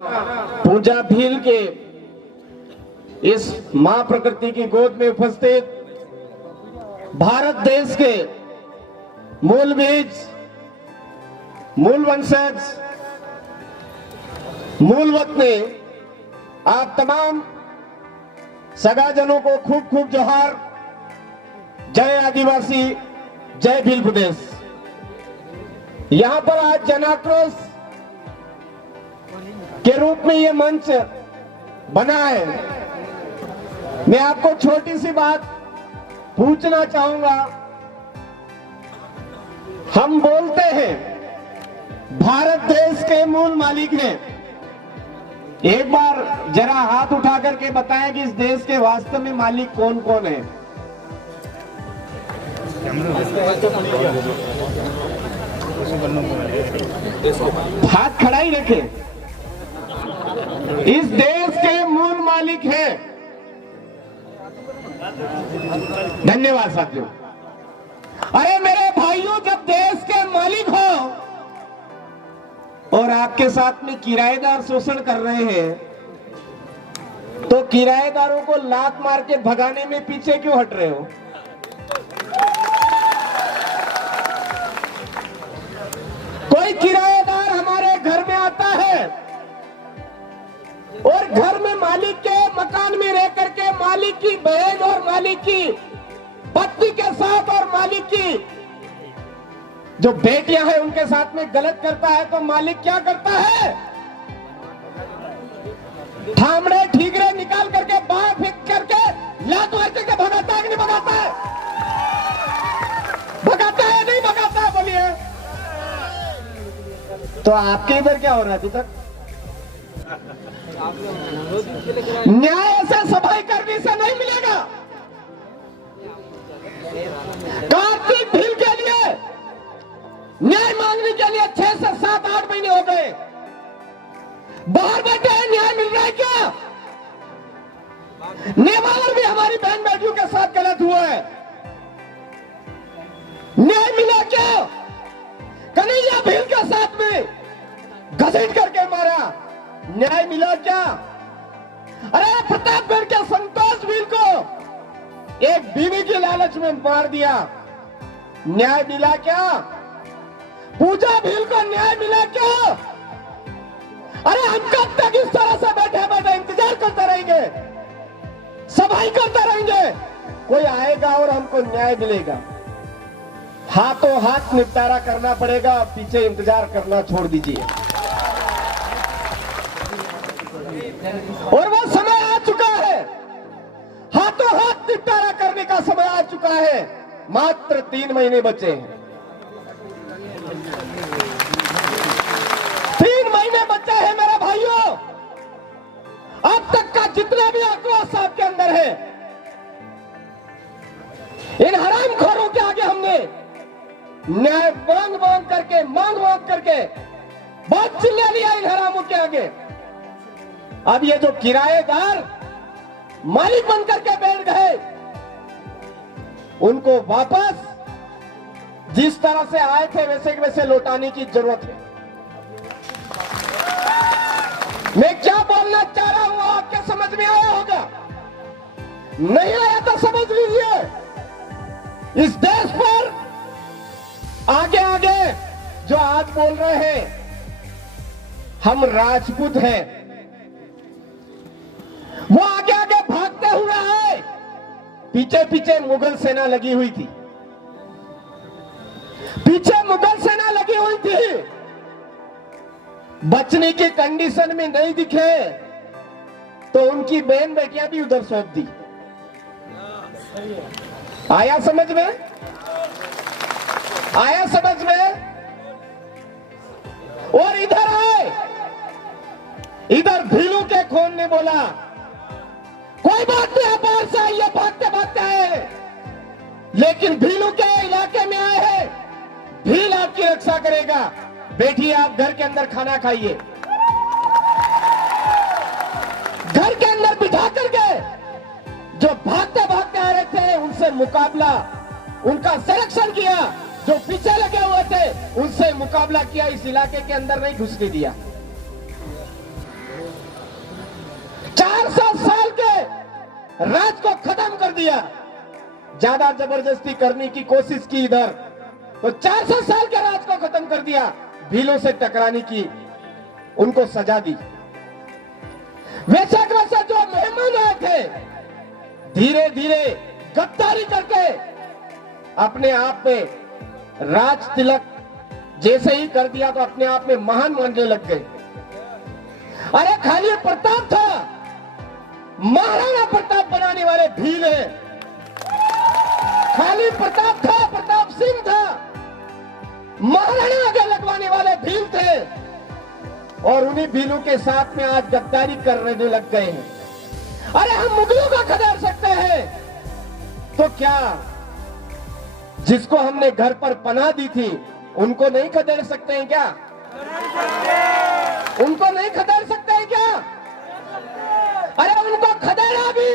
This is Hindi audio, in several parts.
पूजा भील के इस मां प्रकृति की गोद में उपस्थित भारत देश के मूल बीज, मूल वंशज, मूल वतनी आप तमाम सगाजनों को खूब खूब जोहार। जय आदिवासी, जय भील प्रदेश। यहां पर आज जनाक्रोश के रूप में ये मंच बना है। मैं आपको छोटी सी बात पूछना चाहूंगा। हम बोलते हैं भारत देश के मूल मालिक हैं। एक बार जरा हाथ उठा करके बताएं कि इस देश के वास्तव में मालिक कौन कौन है। हाथ खड़ा ही रखें। इस देश के मूल मालिक हैं। धन्यवाद साथियों। अरे मेरे भाइयों, जब देश के मालिक हो और आपके साथ में किराएदार शोषण कर रहे हैं, तो किराएदारों को लात मार के भगाने में पीछे क्यों हट रहे हो? कोई किराएदार हमारे घर में आता है और घर में मालिक के मकान में रह करके मालिक की बहन और मालिक की पत्नी के साथ और मालिक की जो बेटियां हैं उनके साथ में गलत करता है, तो मालिक क्या करता है? थामड़े ठीकरे निकाल करके बाहर फेंक करके लात मार करके भगाता है कि नहीं भगाता है? भगाता है नहीं भगाता है? बोलिए। तो आपके इधर क्या हो रहा है अभी तक? न्याय ऐसे सफाई करने से नहीं मिलेगा। कार्तिक भील के लिए न्याय मांगने के लिए 6 से 7 8 महीने हो गए। बाहर बैठे हैं, न्याय मिल रहा है क्या? नेवार भी हमारी बहन बेटियों के साथ गलत हुआ है, न्याय मिला क्या? कन्हैया भील के साथ में घसीट करके मारा, न्याय मिला क्या? अरे प्रतापगढ़ के संतोष भील को एक बीवी की लालच में मार दिया, न्याय मिला क्या? पूजा भील को न्याय मिला क्या? अरे हम कब तक इस तरह से बैठे बैठे इंतजार करते रहेंगे, सफाई करते रहेंगे? कोई आएगा और हमको न्याय मिलेगा। हाथों हाथ निपटारा करना पड़ेगा, पीछे इंतजार करना छोड़ दीजिए। और वो समय आ चुका है, हाथों हाथ निपटारा करने का समय आ चुका है। मात्र 3 महीने बचे हैं, 3 महीने बचे हैं मेरे भाइयों। अब तक का जितना भी आक्रोश आपके अंदर है, इन हरामखोरों के आगे हमने न्याय मांग मांग करके बहुत चिल्ला लिया इन हरामों के आगे। अब ये जो किराएदार मालिक बनकर के बैठ गए, उनको वापस जिस तरह से आए थे वैसे के वैसे लौटाने की जरूरत है। मैं क्या बोलना चाह रहा हूं आपके समझ में आया होगा, नहीं आया तो समझ लीजिए। इस देश पर आगे आगे जो आज बोल रहे हैं हम राजपूत हैं, वो आगे आगे भागते हुए आए। पीछे पीछे मुगल सेना लगी हुई थी, पीछे मुगल सेना लगी हुई थी। बचने की कंडीशन में नहीं दिखे तो उनकी बहन बेटियां भी उधर सौंप दी। आया समझ में? आया समझ में? और इधर आए, इधर भीलू के खून ने बोला कोई बात नहीं, आप बाहर से आइए, भागते भागते आए, लेकिन भीलू के इलाके में आए हैं, भील आपकी रक्षा करेगा। बैठिए, आप घर के अंदर खाना खाइए। घर के अंदर बिठा करके जो भागते भागते आ रहे थे उनसे मुकाबला, उनका संरक्षण किया। जो पीछे लगे हुए थे उनसे मुकाबला किया, इस इलाके के अंदर नहीं घुसने दिया। राज को खत्म कर दिया। ज्यादा जबरदस्ती करने की कोशिश की इधर, तो 400 साल के राज को खत्म कर दिया। भीलों से टकराने की उनको सजा दी। वैसा वैसा जो मेहमान आए थे, धीरे धीरे गद्दारी करके अपने आप में राज तिलक जैसे ही कर दिया तो अपने आप में महान मानने लग गए। अरे खाली प्रताप था, महाराणा प्रताप बनाने वाले भील है। खाली प्रताप था, प्रताप सिंह था, महाराणा आगे लगवाने वाले भील थे, और उन्हीं भीलों के साथ में आज गद्दारी करने लग गए हैं। अरे हम मुगलों को खदेड़ सकते हैं तो क्या जिसको हमने घर पर पनाह दी थी उनको नहीं खदेड़ सकते हैं क्या? उनको नहीं खदेड़ सकते हैं क्या? अरे उनको खदेड़ा भी।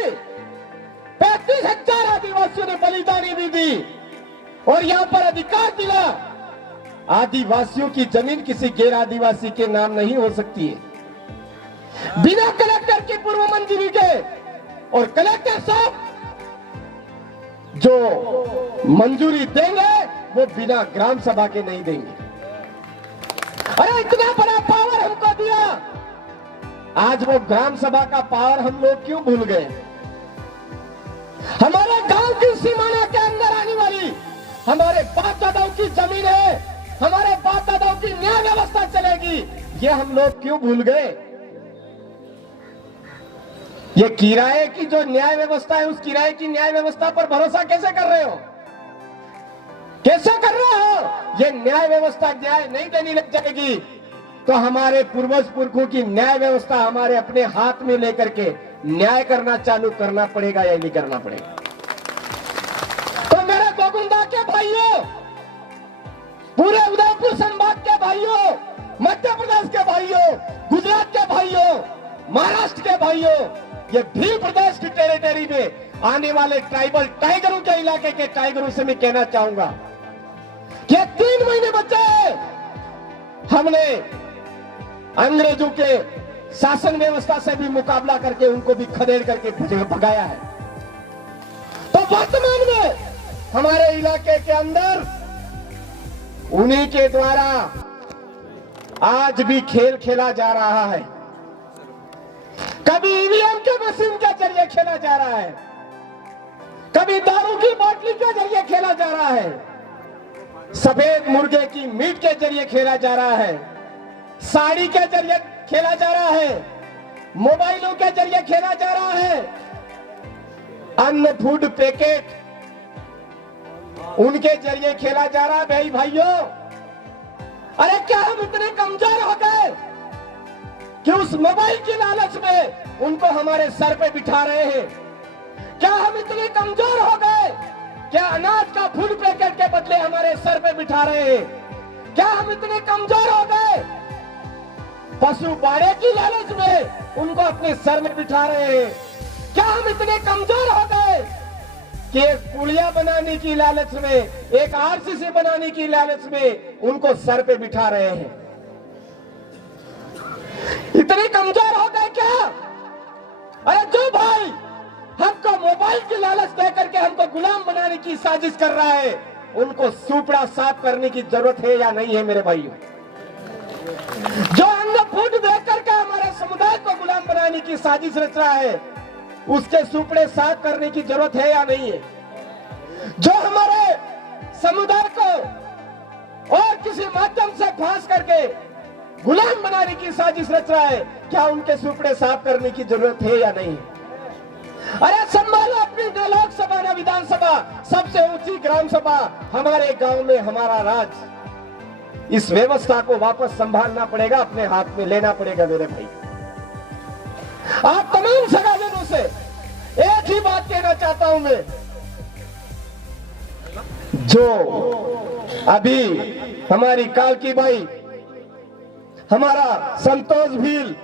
35,000 आदिवासियों ने बलिदानी भी दी और यहां पर अधिकार दिला। आदिवासियों की जमीन किसी गैर आदिवासी के नाम नहीं हो सकती है। बिना कलेक्टर की पूर्व मंजूरी के, और कलेक्टर साहब जो मंजूरी देंगे वो बिना ग्राम सभा के नहीं देंगे। अरे इतना बड़ा पावर हमको दिया, आज वो ग्राम सभा का पावर हम लोग क्यों भूल गए? हमारे गांव की सीमाना के अंदर आने वाली हमारे बाप दादाओं की जमीन है, हमारे बाप दादाओं की न्याय व्यवस्था चलेगी, ये हम लोग क्यों भूल गए? ये किराए की जो न्याय व्यवस्था है, उस किराए की न्याय व्यवस्था पर भरोसा कैसे कर रहे हो? कैसे कर रहे हो? ये न्याय व्यवस्था न्याय नहीं देने लग जाएगी तो हमारे पूर्वज पुरखों की न्याय व्यवस्था हमारे अपने हाथ में लेकर के न्याय करना चालू करना पड़ेगा या नहीं करना पड़ेगा? तो मेरे गोविंदा के भाइयों, पूरे उदयपुर संभाग के भाइयों, मध्य प्रदेश के भाइयों, गुजरात के भाइयों, महाराष्ट्र के भाइयों, ये भील प्रदेश की टेरिटरी में आने वाले ट्राइबल टाइगरों के इलाके के टाइगरों से मैं कहना चाहूंगा कि 3 महीने बचे हैं। हमने अंग्रेजों के शासन व्यवस्था से भी मुकाबला करके उनको भी खदेड़ करके भगाया है। तो वर्तमान में हमारे इलाके के अंदर उन्हीं के द्वारा आज भी खेल खेला जा रहा है। कभी ईवीएम के मशीन के जरिए खेला जा रहा है, कभी दारू की बोतली के जरिए खेला जा रहा है, सफेद मुर्गे की मीट के जरिए खेला जा रहा है, साड़ी के जरिए खेला जा रहा है, मोबाइलों के जरिए खेला जा रहा है, अन्न फूड पैकेट उनके जरिए खेला जा रहा है। भाई भाइयों, अरे क्या हम इतने कमजोर हो गए कि उस मोबाइल की लालच में उनको हमारे सर पे बिठा रहे हैं? क्या हम इतने कमजोर हो गए? क्या अनाज का फूड पैकेट के बदले हमारे सर पे बिठा रहे हैं? क्या हम इतने कमजोर हो गए? पशु बाड़े की लालच में उनको अपने सर में बिठा रहे हैं? क्या हम इतने कमजोर हो गए कि एक पुलिया बनाने की लालच में, एक आरसीसी बनाने की लालच में उनको सर पे बिठा रहे हैं? इतने कमजोर हो गए क्या? अरे जो भाई हमको मोबाइल की लालच दे करके हमको गुलाम बनाने की साजिश कर रहा है, उनको सुपड़ा साफ करने की जरूरत है या नहीं है मेरे भाइयों? जो अन्न फूड दे करके हमारे समुदाय को गुलाम बनाने की साजिश रच रहा है, उसके सुपड़े साफ करने की जरूरत है या नहीं है? जो हमारे समुदाय को और किसी माध्यम से फांस करके गुलाम बनाने की साजिश रच रहा है, क्या उनके सुपड़े साफ करने की जरूरत है या नहीं? अरे संभालो अपनी लोकसभा न विधानसभा, सबसे ऊंची ग्राम सभा हमारे गांव में हमारा राज। इस व्यवस्था को वापस संभालना पड़ेगा, अपने हाथ में लेना पड़ेगा मेरे भाई। आप तमाम सगाजनों से एक ही बात कहना चाहता हूं मैं, जो अभी हमारी कालकी बाई, हमारा संतोष भील,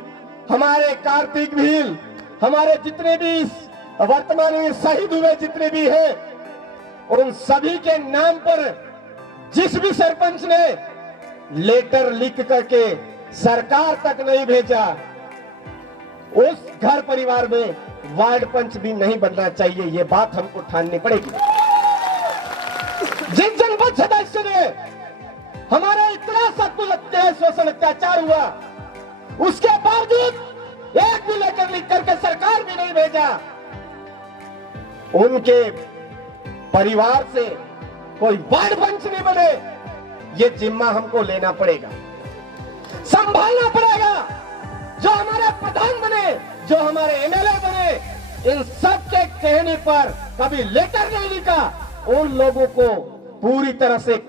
हमारे कार्तिक भील, हमारे जितने भी वर्तमान में शहीद हुए जितने भी हैं, उन सभी के नाम पर जिस भी सरपंच ने लेटर लिख करके सरकार तक नहीं भेजा, उस घर परिवार में वार्ड पंच भी नहीं बनना चाहिए। ये बात हमको ठाननी पड़ेगी। जिन जनपद सदस्य ने हमारा इतना सब कुछ शोषण अत्याचार हुआ, उसके बावजूद एक भी लेटर लिख करके सरकार भी नहीं भेजा। उनके परिवार से कोई वार्ड पंच नहीं बने, ये जिम्मा हमको लेना पड़ेगा, संभालना पड़ेगा। जो हमारे प्रधान बने, जो हमारे एमएलए बने, इन सब के कहने पर कभी लेटर नहीं लिखा, उन लोगों को पूरी तरह से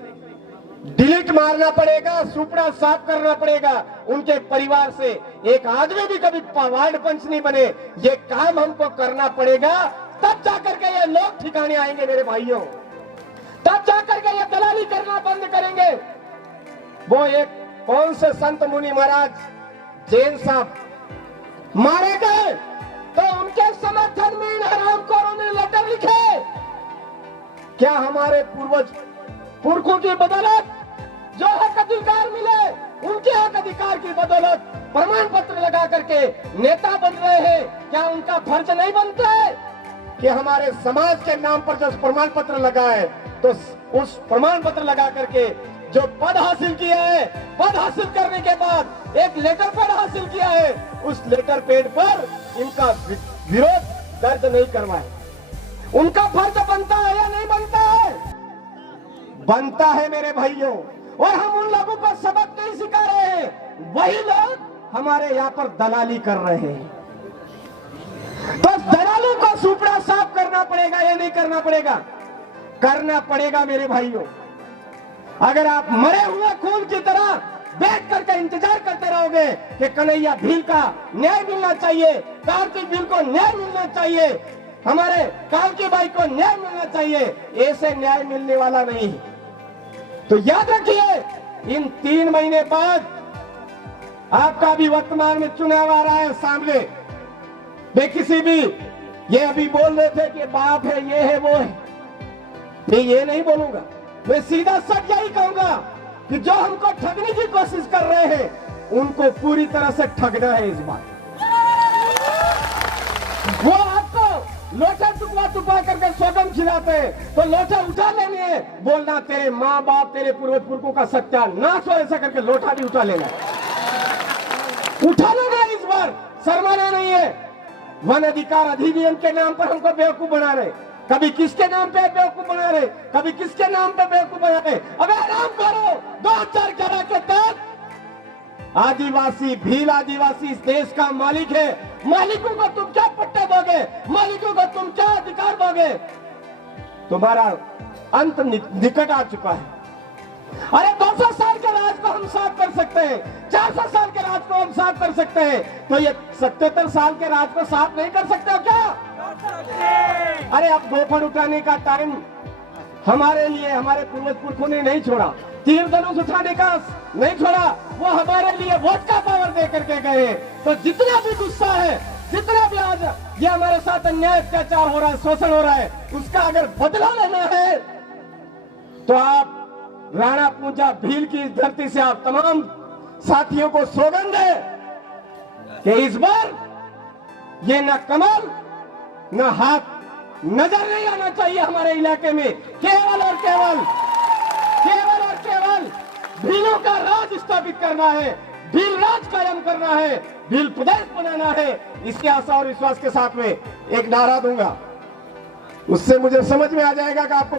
डिलीट मारना पड़ेगा, सुपड़ा साफ करना पड़ेगा। उनके परिवार से एक आदमी भी कभी वार्ड पंच नहीं बने, ये काम हमको करना पड़ेगा। तब जाकर के ये लोग ठिकाने आएंगे मेरे भाइयों, तब जाकर के ये दलाली करना बंद करेंगे। वो एक कौन से संत मुनि महाराज जैन साहब मारे गए, तो उनके समर्थन में इन हरामखोरों ने लेटर लिखे। क्या हमारे पुरखों की बदौलत जो हक अधिकार मिले, उनके हक अधिकार की बदौलत प्रमाण पत्र लगा करके नेता बन रहे हैं? क्या उनका फर्ज नहीं बनता है कि हमारे समाज के नाम पर जो प्रमाण पत्र लगा है, तो उस प्रमाण पत्र लगा करके जो पद हासिल किया है, पद हासिल करने के बाद एक लेटर पैड हासिल किया है, उस लेटर पैड पर इनका विरोध दर्ज नहीं करवाए। उनका फर्ज बनता है या नहीं बनता है? बनता है मेरे भाइयों। और हम उन लोगों को सबक नहीं सिखा रहे हैं, वही लोग हमारे यहाँ पर दलाली कर रहे हैं। तो दलालों को सुपड़ा साफ करना पड़ेगा या नहीं करना पड़ेगा? करना पड़ेगा मेरे भाइयों। अगर आप मरे हुए खून की तरह बैठ करके इंतजार करते रहोगे कि कन्हैया भील का न्याय मिलना चाहिए, कार्तिक भील को न्याय मिलना चाहिए, हमारे कालकी बाई को न्याय मिलना चाहिए, ऐसे न्याय मिलने वाला नहीं। तो याद रखिए, इन 3 महीने बाद आपका भी वर्तमान में चुनाव आ रहा है सामने। वे किसी भी ये अभी बोल रहे थे कि बाप है, ये है, वो है, मैं ये नहीं बोलूंगा। मैं सीधा सच यही कहूंगा कि जो हमको ठगने की कोशिश कर रहे हैं, उनको पूरी तरह से ठगना है इस बार। वो आपको लोटा टुकवा करके सोगम खिलाते हैं, तो लोटा उठा लेने है, बोलना तेरे माँ बाप, तेरे पुरखों का सत्यानाश हो, ऐसा करके लोटा भी उठा लेना है। उठा लेना इस बार, शर्माना नहीं है। वन अधिकार अधिनियम के नाम पर हमको बेवकूफ बना रहे, कभी किसके नाम पे बेवकूफ बना रहे, कभी किसके नाम पे बेवकूफ बना रहे। अबे आराम करो। 2011 के तहत आदिवासी, भील आदिवासी इस देश का मालिक है। मालिकों को तुम क्या पट्टे दोगे? मालिकों को तुम क्या अधिकार दोगे? तुम्हारा अंत निकट आ चुका है। अरे 200 साल के राज को हम साफ कर सकते हैं, 400 साल के राज को हम साफ कर सकते हैं, तो ये 77 साल के राज को साफ नहीं कर सकते हो क्या? अरे अब गोफन उठाने का टाइम हमारे लिए हमारे पूर्वज पुरखों ने नहीं छोड़ा, तीर धनुष उठाने का नहीं छोड़ा, वो हमारे लिए वोट का पावर दे करके गए। तो जितना भी गुस्सा है, जितना भी आज ये हमारे साथ अन्याय अत्याचार हो रहा है, शोषण हो रहा है, उसका अगर बदला लेना है, तो आप राणा पूंजा भील की धरती से आप तमाम साथियों को सौगंध है कि इस बार ये न कमल न हाथ नजर नहीं आना चाहिए हमारे इलाके में। केवल और केवल भीलों का राज स्थापित करना है, भील राज कायम करना है, भील प्रदेश बनाना है। इसके आशा और विश्वास के साथ में एक नारा दूंगा, उससे मुझे समझ में आ जाएगा कि आपको